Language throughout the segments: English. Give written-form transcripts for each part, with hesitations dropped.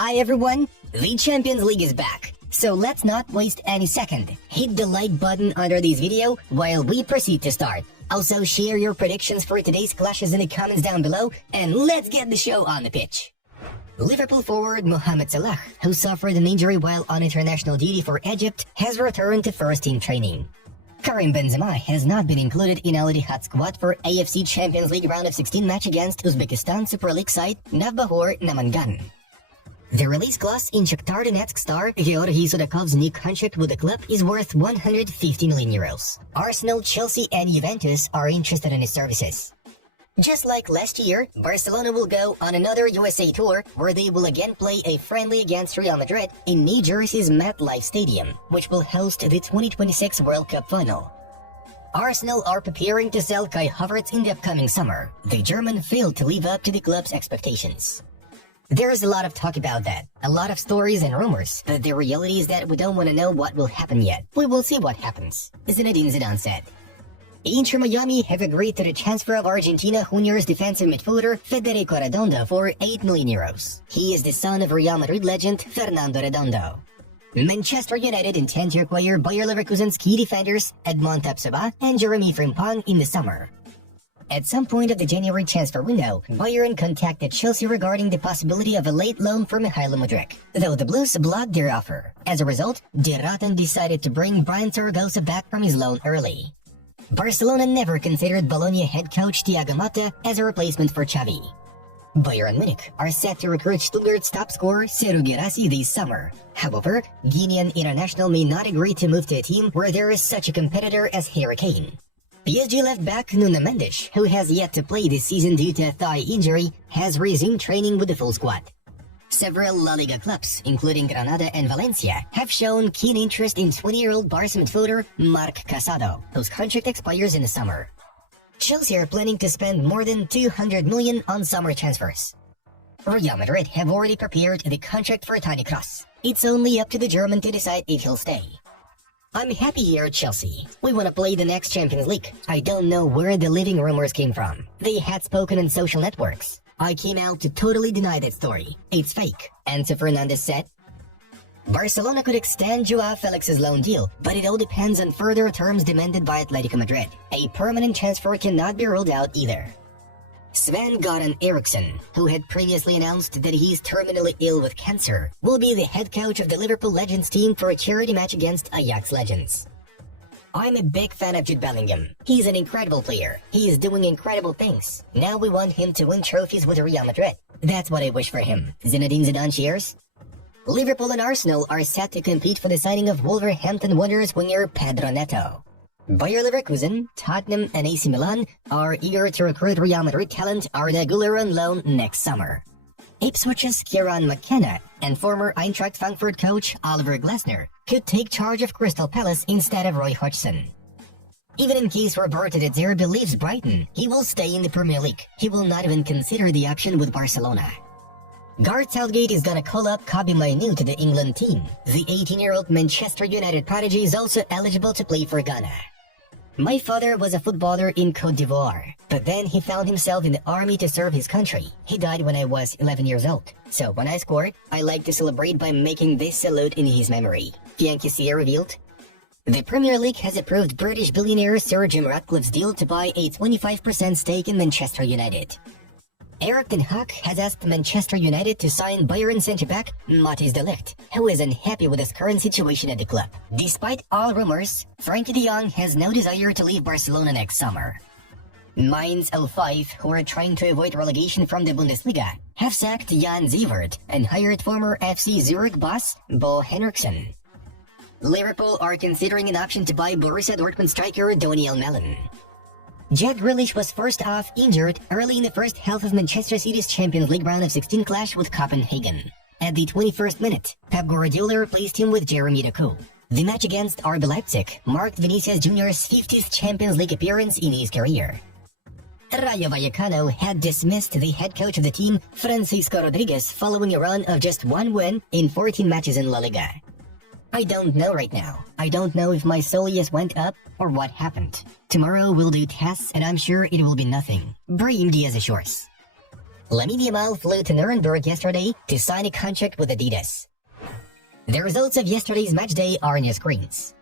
Hi everyone, the Champions League is back. So let's not waste any second. Hit the like button under this video while we proceed to start. Also share your predictions for today's clashes in the comments down below, and let's get the show on the pitch. Liverpool forward Mohamed Salah, who suffered an injury while on international duty for Egypt, has returned to first-team training. Karim Benzema has not been included in Al Ittihad squad for AFC Champions League round of 16 match against Uzbekistan Super League side Navbahor Namangan. The release clause in Shakhtar Donetsk star Georgy Sudakov's new contract with the club is worth 150 million euros. Arsenal, Chelsea and Juventus are interested in his services. Just like last year, Barcelona will go on another USA tour where they will again play a friendly against Real Madrid in New Jersey's MetLife Stadium, which will host the 2026 World Cup final. Arsenal are preparing to sell Kai Havertz in the upcoming summer. The German failed to live up to the club's expectations. There is a lot of talk about that, a lot of stories and rumors, but the reality is that we don't want to know what will happen yet. We will see what happens, Zinedine Zidane said. Inter Miami have agreed to the transfer of Argentina Juniors defensive midfielder Federico Redondo for 8 million euros. He is the son of Real Madrid legend Fernando Redondo. Manchester United intend to acquire Bayer Leverkusen's key defenders Edmond Tapsoba and Jeremy Frimpong in the summer. At some point of the January transfer window, Bayern contacted Chelsea regarding the possibility of a late loan for Mihailo Mudryk, though the Blues blocked their offer. As a result, De Rotten decided to bring Brian Zaragoza back from his loan early. Barcelona never considered Bologna head coach Thiago Motta as a replacement for Xavi. Bayern Munich are set to recruit Stuttgart's top scorer Serhou Guirassy this summer. However, Guinean international may not agree to move to a team where there is such a competitor as Harry Kane. PSG left back Nuno Mendes, who has yet to play this season due to a thigh injury, has resumed training with the full squad. Several La Liga clubs, including Granada and Valencia, have shown keen interest in 20-year-old Barca midfielder Marc Casado, whose contract expires in the summer. Chelsea are planning to spend more than 200 million on summer transfers. Real Madrid have already prepared the contract for Toni Kroos. It's only up to the German to decide if he'll stay. I'm happy here at Chelsea. We want to play the next Champions League. I don't know where the living rumors came from. They had spoken on social networks. I came out to totally deny that story. It's fake, Enzo Fernandez said. Barcelona could extend Joao Felix's loan deal, but it all depends on further terms demanded by Atletico Madrid. A permanent transfer cannot be ruled out either. Sven-Göran Eriksson, who had previously announced that he is terminally ill with cancer, will be the head coach of the Liverpool Legends team for a charity match against Ajax Legends. I'm a big fan of Jude Bellingham. He's an incredible player. He is doing incredible things. Now we want him to win trophies with Real Madrid. That's what I wish for him. Zinedine Zidane cheers. Liverpool and Arsenal are set to compete for the signing of Wolverhampton Wanderers winger Pedro Neto. Bayer Leverkusen, Tottenham and AC Milan are eager to recruit Real Madrid talent Arda Güler on loan next summer. Ipswich's Kieran McKenna and former Eintracht Frankfurt coach Oliver Glasner could take charge of Crystal Palace instead of Roy Hodgson. Even in case Roberto De Zerbi leaves Brighton, he will stay in the Premier League. He will not even consider the option with Barcelona. Gareth Southgate is gonna call up Kobbie Mainoo to the England team. The 18-year-old Manchester United prodigy is also eligible to play for Ghana. My father was a footballer in Côte d'Ivoire, but then he found himself in the army to serve his country. He died when I was 11 years old. So when I scored, I like to celebrate by making this salute in his memory, Fianchissia revealed. The Premier League has approved British billionaire Sir Jim Ratcliffe's deal to buy a 25% stake in Manchester United. Erik ten Hag has asked Manchester United to sign Bayern centre-back Matthijs de Ligt, who is unhappy with his current situation at the club. Despite all rumors, Frenkie de Jong has no desire to leave Barcelona next summer. Mainz 05, who are trying to avoid relegation from the Bundesliga, have sacked Jan Sievert and hired former FC Zurich boss Bo Henriksen. Liverpool are considering an option to buy Borussia Dortmund striker Daniel Mellon. Jack Grealish was first off injured early in the first half of Manchester City's Champions League round of 16 clash with Copenhagen. At the 21st minute, Pep Guardiola replaced him with Jeremy Doku. The match against RB Leipzig marked Vinicius Jr.'s 50th Champions League appearance in his career. Rayo Vallecano had dismissed the head coach of the team, Francisco Rodriguez, following a run of just one win in 14 matches in La Liga. I don't know right now. I don't know if my soleus went up or what happened. Tomorrow we'll do tests and I'm sure it will be nothing. Brahim Diaz assures. Lamine Yamal flew to Nuremberg yesterday to sign a contract with Adidas. The results of yesterday's matchday are on your screens.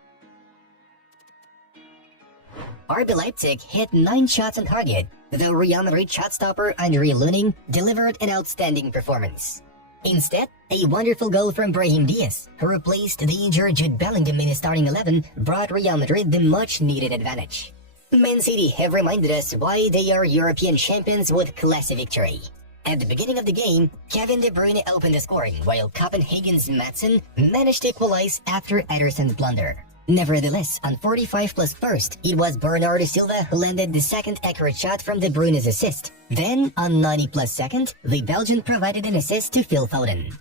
RB Leipzig hit 9 shots on target, though Real Madrid shotstopper Andre Luning delivered an outstanding performance. Instead, a wonderful goal from Brahim Diaz, who replaced the injured Jude Bellingham in the starting 11, brought Real Madrid the much-needed advantage. Man City have reminded us why they are European champions with classy victory. At the beginning of the game, Kevin De Bruyne opened the scoring, while Copenhagen's Madsen managed to equalize after Ederson's blunder. Nevertheless, on 45+1st, it was Bernardo Silva who landed the second accurate shot from De Bruyne's assist. Then, on 90+2nd, the Belgian provided an assist to Phil Foden.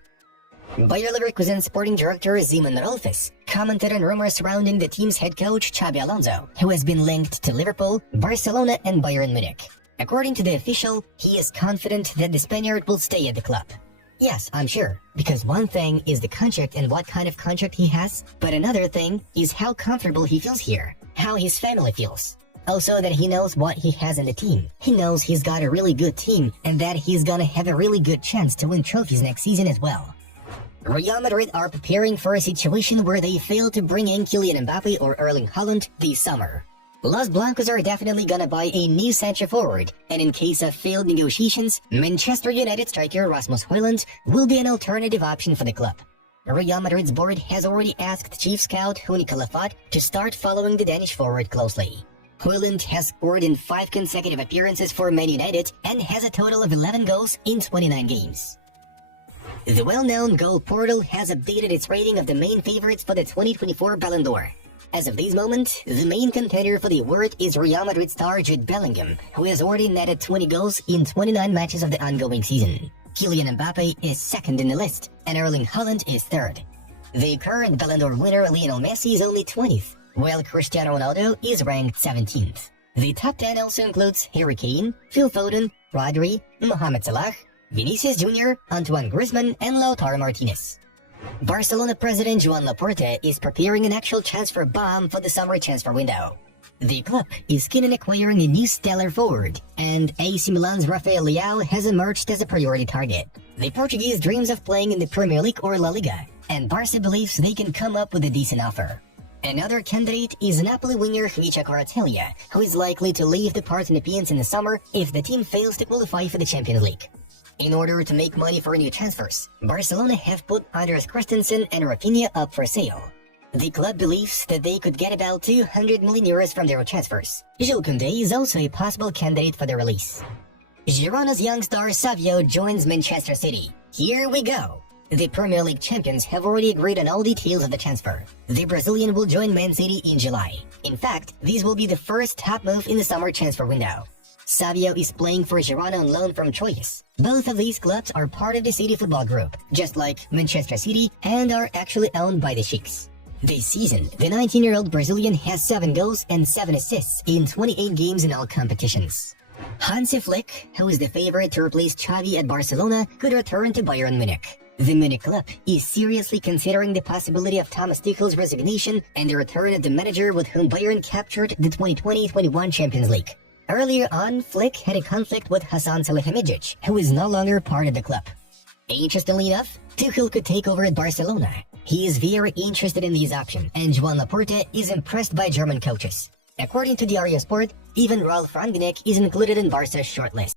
Bayer Leverkusen sporting director Simon Rolfes commented on rumors surrounding the team's head coach Xabi Alonso, who has been linked to Liverpool, Barcelona and Bayern Munich. According to the official, he is confident that the Spaniard will stay at the club. Yes, I'm sure, because one thing is the contract and what kind of contract he has, but another thing is how comfortable he feels here, how his family feels. Also that he knows what he has in the team. He knows he's got a really good team and that he's gonna have a really good chance to win trophies next season as well. Real Madrid are preparing for a situation where they fail to bring in Kylian Mbappé or Erling Haaland this summer. Los Blancos are definitely gonna buy a new centre forward, and in case of failed negotiations, Manchester United striker Rasmus Højlund will be an alternative option for the club. Real Madrid's board has already asked chief scout Huni Kalafat to start following the Danish forward closely. Højlund has scored in 5 consecutive appearances for Man United and has a total of 11 goals in 29 games. The well-known goal portal has updated its rating of the main favorites for the 2024 Ballon d'Or. As of this moment, the main contender for the award is Real Madrid star Jude Bellingham, who has already netted 20 goals in 29 matches of the ongoing season. Kylian Mbappé is second in the list, and Erling Haaland is third. The current Ballon d'Or winner Lionel Messi is only 20th, while Cristiano Ronaldo is ranked 17th. The top 10 also includes Harry Kane, Phil Foden, Rodri, Mohamed Salah, Vinicius Jr., Antoine Griezmann, and Lautaro Martinez. Barcelona president Joan Laporta is preparing an actual transfer bomb for the summer transfer window. The club is keen on acquiring a new stellar forward, and AC Milan's Rafael Leao has emerged as a priority target. The Portuguese dreams of playing in the Premier League or La Liga, and Barca believes they can come up with a decent offer. Another candidate is Napoli winger Khvicha Kvaratskhelia, who is likely to leave the Partenopeans in the summer if the team fails to qualify for the Champions League. In order to make money for new transfers, Barcelona have put Andres Christensen and Rafinha up for sale. The club believes that they could get about 200 million euros from their transfers. Jules Koundé is also a possible candidate for the release. Girona's young star Savio joins Manchester City. Here we go! The Premier League champions have already agreed on all details of the transfer. The Brazilian will join Man City in July. In fact, this will be the first top move in the summer transfer window. Savio is playing for Girona on loan from Troyes. Both of these clubs are part of the City Football Group, just like Manchester City, and are actually owned by the Sheiks. This season, the 19-year-old Brazilian has 7 goals and 7 assists in 28 games in all competitions. Hansi Flick, who is the favorite to replace Xavi at Barcelona, could return to Bayern Munich. The Munich club is seriously considering the possibility of Thomas Tuchel's resignation and the return of the manager with whom Bayern captured the 2020-21 Champions League. Earlier on, Flick had a conflict with Hasan Salihamidzic, who is no longer part of the club. Interestingly enough, Tuchel could take over at Barcelona. He is very interested in this option, and Joan Laporta is impressed by German coaches. According to Diario Sport, even Ralf Rangnick is included in Barca's shortlist.